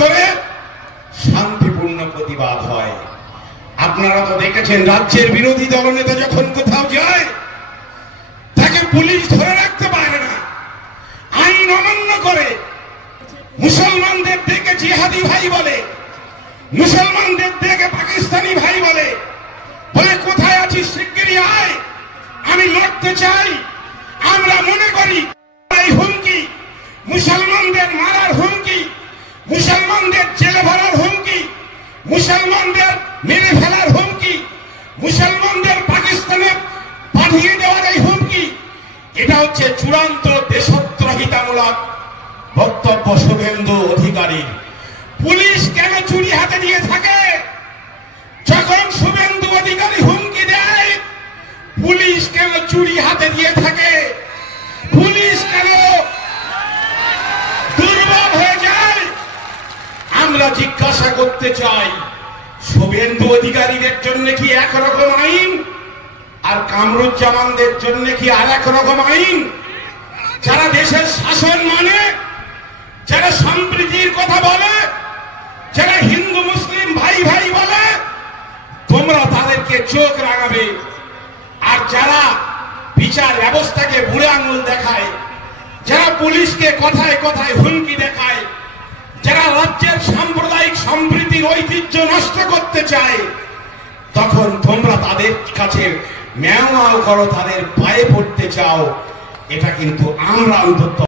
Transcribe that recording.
করে শান্তিপূর্ণ প্রতিবাদ হয়। আপনারা তো দেখেছেন রাজ্যের বিরোধী দলনেতা যখন কোথাও যায় তাকে পুলিশ ধরে রাখতে পারে না, আইন অমান্য করে। মুসলমানদের দেখে জিহাদি ভাই বলে, মুসলমানদের দেখে পাকিস্তানি ভাই বলে, বলে কোথায় আছিস শিগগিরই আয়, আমি লড়তে চাই। আমরা মনে করি এই হুমকি, মুসলমানদের মারার হুমকি, মুসলমানদের জেলে ভরার হুমকি, মুসলমানদের মেরে ফেলার হুমকি, মুসলমানদের পাকিস্তানে পাঠিয়ে দেওয়ার এই হুমকি, এটা হচ্ছে চূড়ান্ত দেশদ্রোহিতামূলক বক্তব্য শুভেন্দু অধিকারীর। পুলিশ কেন চুরি হাতে দিয়ে থাকে? যখন শুভেন্দু অধিকারী হুমকি দেয়, পুলিশ কেন চুরি হাতে দিয়ে থাকে? পুলিশ কেন দুর্বল হয়ে যায়? আমরা জিজ্ঞাসা করতে চাই, শুভেন্দু অধিকারীদের জন্য কি একরকম আইন, আর কামরুজ্জামানদের জন্য কি আর একরকম আইন? যারা দেশের শাসন মানে, যারা সম্প্রীতির কথা বলে, যারা হিন্দু মুসলিম ভাই ভাই বলে, তোমরা তাদেরকে চোখ রাঙাবে। আর যারা বিচার ব্যবস্থাকে বুড়ে আঙুল দেখায়, যারা পুলিশকে কথায় কথায় হুমকি দেখায়, যারা রাজ্যের সাম্প্রদায়িক সম্প্রীতির ঐতিহ্য নষ্ট করতে চায়, তখন তোমরা তাদের কাছে ম্যাও ম্যাও করো, তাদের পায়ে পড়তে চাও। এটা কিন্তু আমরা অন্তত